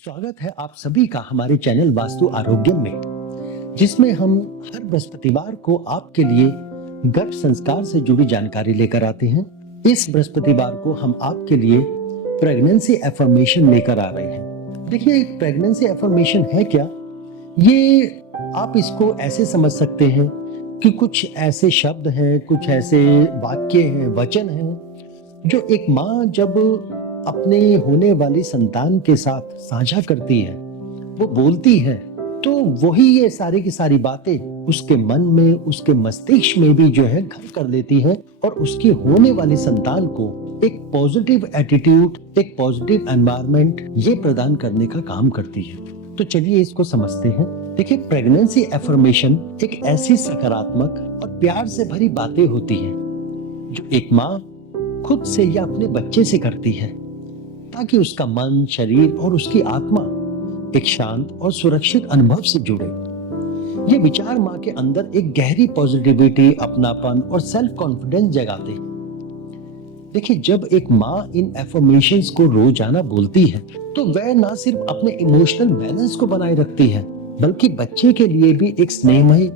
स्वागत है आप सभी का हमारे चैनल वास्तु आरोग्यम में, जिसमें हम हर बृहस्पतिवार को आपके लिए गर्भ संस्कार से जुड़ी जानकारी लेकर आते हैं। इस बृहस्पतिवार को हम आपके लिए प्रेगनेंसी एफर्मेशन लेकर आ रहे हैं। देखिए, प्रेगनेंसी एफर्मेशन है क्या? ये आप इसको ऐसे समझ सकते हैं कि कुछ ऐसे शब्द हैं, कुछ ऐसे वाक्य हैं, वचन हैं जो एक माँ जब अपने होने वाली संतान के साथ साझा करती है, वो बोलती है, तो वही ये सारी की सारी बातें उसके मन में, उसके मस्तिष्क में भी जो है घर कर लेती है और उसकी होने वाली संतान को एक पॉजिटिव एटीट्यूड, एक पॉजिटिव एनवायरनमेंट ये प्रदान करने का काम करती है। तो चलिए इसको समझते हैं। देखिए, प्रेगनेंसी एफर्मेशन एक ऐसी सकारात्मक और प्यार से भरी बातें होती है जो एक माँ खुद से या अपने बच्चे से करती है, ताकि उसका मन, शरीर और उसकी आत्मा एक शांत और सुरक्षित अनुभव से जुड़े। ये विचार माँ के अंदर एक गहरी पॉजिटिविटी, अपनापन और सेल्फ कॉन्फिडेंस जगाते हैं। देखिए, जब एक माँ इन एफर्मेशंस को रोजाना बोलती है, तो वह न सिर्फ अपने इमोशनल बैलेंस को बनाए रखती है, बल्कि बच्चे के लिए भी एक स्नेहमयी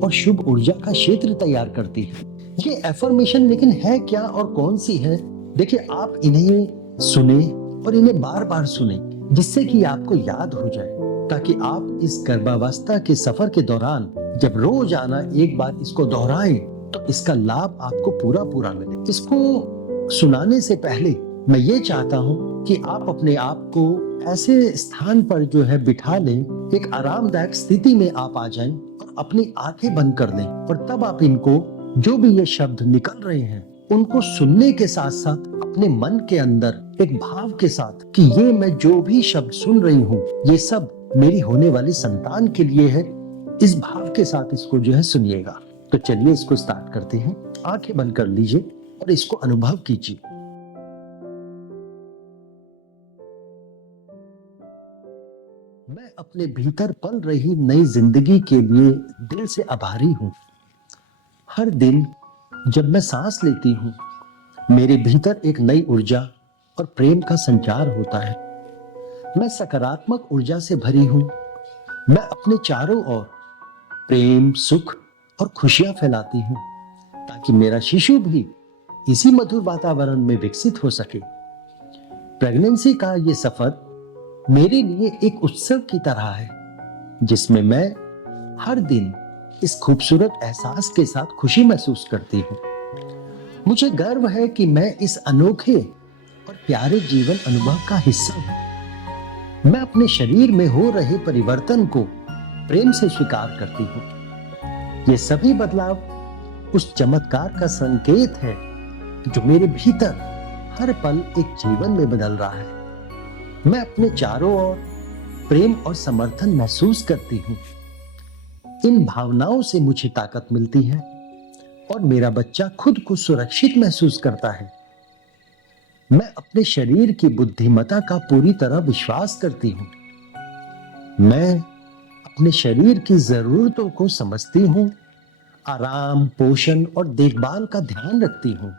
और शुभ ऊर्जा का क्षेत्र तैयार करती है। ये एफर्मेशन लेकिन है क्या और कौन सी है? देखिए, आप इन्हें सुने और इन्हें बार बार सुने, जिससे कि आपको याद हो जाए, ताकि आप इस गर्भावस्था के सफर के दौरान जब रोजाना एक बार इसको दोहराएं, तो इसका लाभ आपको पूरा पूरा मिले। इसको सुनाने से पहले मैं ये चाहता हूँ कि आप अपने आप को ऐसे स्थान पर जो है बिठा लें, एक आरामदायक स्थिति में आप आ जाएं और अपनी आंखें बंद कर लें, और तब आप इनको, जो भी ये शब्द निकल रहे हैं, उनको सुनने के साथ साथ अपने मन के अंदर एक भाव के साथ कि ये मैं जो भी शब्द सुन रही हूँ, ये सब मेरी होने वाली संतान के लिए है, इस भाव के साथ इसको जो है सुनिएगा। तो चलिए इसको स्टार्ट करते हैं। आंखें बंद कर लीजिए और इसको अनुभव कीजिए। मैं अपने भीतर पल रही नई जिंदगी के लिए दिल से आभारी हूँ। हर दिन जब मैं सांस लेती हूँ, मेरे भीतर एक नई ऊर्जा और प्रेम का संचार होता है। मैं सकारात्मक ऊर्जा से भरी हूँ। मैं अपने चारों ओर प्रेम, सुख और खुशियां फैलाती हूँ, ताकि मेरा शिशु भी इसी मधुर वातावरण में विकसित हो सके। प्रेगनेंसी का ये सफर मेरे लिए एक उत्सव की तरह है, जिसमें मैं हर दिन इस खूबसूरत एहसास के साथ खुशी महसूस करती हूँ। मुझे गर्व है कि मैं इस अनोखे और प्यारे जीवन अनुभव का हिस्सा हूँ। मैं अपने शरीर में हो रहे परिवर्तन को प्रेम से स्वीकार करती हूँ। ये सभी बदलाव उस चमत्कार का संकेत है जो मेरे भीतर हर पल एक जीवन में बदल रहा है। मैं अपने चारों ओर प्रेम और समर्थन महसूस करती हूँ। इन भावनाओं से मुझे ताकत मिलती है और मेरा बच्चा खुद को सुरक्षित महसूस करता है। मैं अपने शरीर की बुद्धिमत्ता का पूरी तरह विश्वास करती हूँ। मैं अपने शरीर की जरूरतों को समझती हूँ, आराम, पोषण और देखभाल का ध्यान रखती हूँ।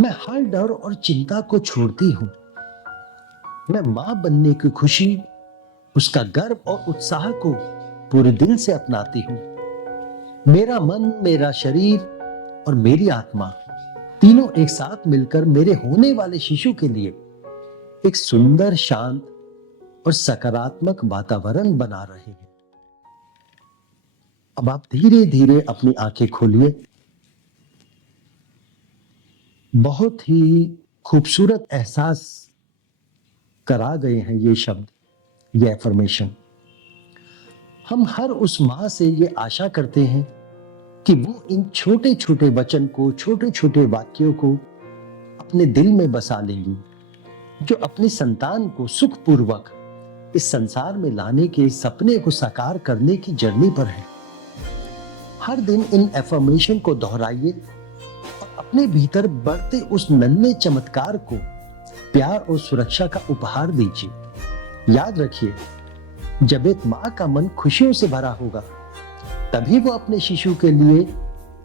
मैं हर डर और चिंता को छोड़ती हूँ। मैं मां बनने की खुशी, उसका गर्व और उत्साह को पूरे दिल से अपनाती हूँ। मेरा मन, मेरा शरीर और मेरी आत्मा तीनों एक साथ मिलकर मेरे होने वाले शिशु के लिए एक सुंदर, शांत और सकारात्मक वातावरण बना रहे हैं। अब आप धीरे धीरे अपनी आंखें खोलिए। बहुत ही खूबसूरत एहसास करा गए हैं ये शब्द, ये एफर्मेशन। हम हर उस माँ से ये आशा करते हैं कि वो इन छोटे छोटे वचन को, छोटे छोटे वाक्यों को अपने दिल में बसा लेंगी, जो अपनी संतान को सुखपूर्वक इस संसार में लाने के सपने को साकार करने की जर्नी पर है। हर दिन इन एफर्मेशन को दोहराइए और अपने भीतर बढ़ते उस नन्हे चमत्कार को प्यार और सुरक्षा का उपहार दीजिए। याद रखिए, जब एक माँ का मन खुशियों से भरा होगा, तभी वो अपने शिशु के लिए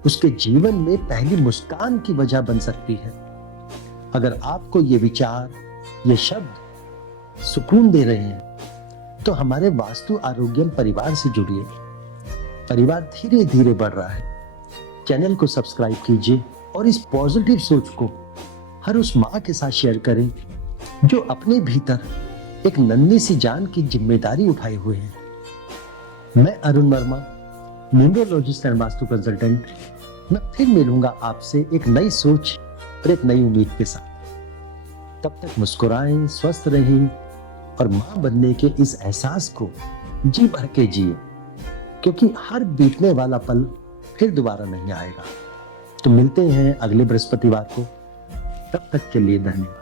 उसके जीवन में पहली मुस्कान की वजह बन सकती है। अगर आपको ये विचार, ये शब्द सुकून दे रहे हैं, तो हमारे वास्तु आरोग्यम परिवार से जुड़िए। परिवार धीरे धीरे बढ़ रहा है। चैनल को सब्सक्राइब कीजिए और इस पॉजिटिव सोच को हर उस माँ के साथ शेयर करें जो अपने भीतर एक नन्ही सी जान की जिम्मेदारी उठाए हुए हैं। मैं Arun Verma, numerologist and vastu consultant, मैं फिर मिलूंगा आपसे एक नई सोच और एक नई उम्मीद के साथ। तब तक मुस्कुराएं, स्वस्थ रहें और मां बनने के इस एहसास को जी भर के जिए, क्योंकि हर बीतने वाला पल फिर दोबारा नहीं आएगा। तो मिलते हैं अगले बृहस्पतिवार को। तब तक के लिए धन्यवाद।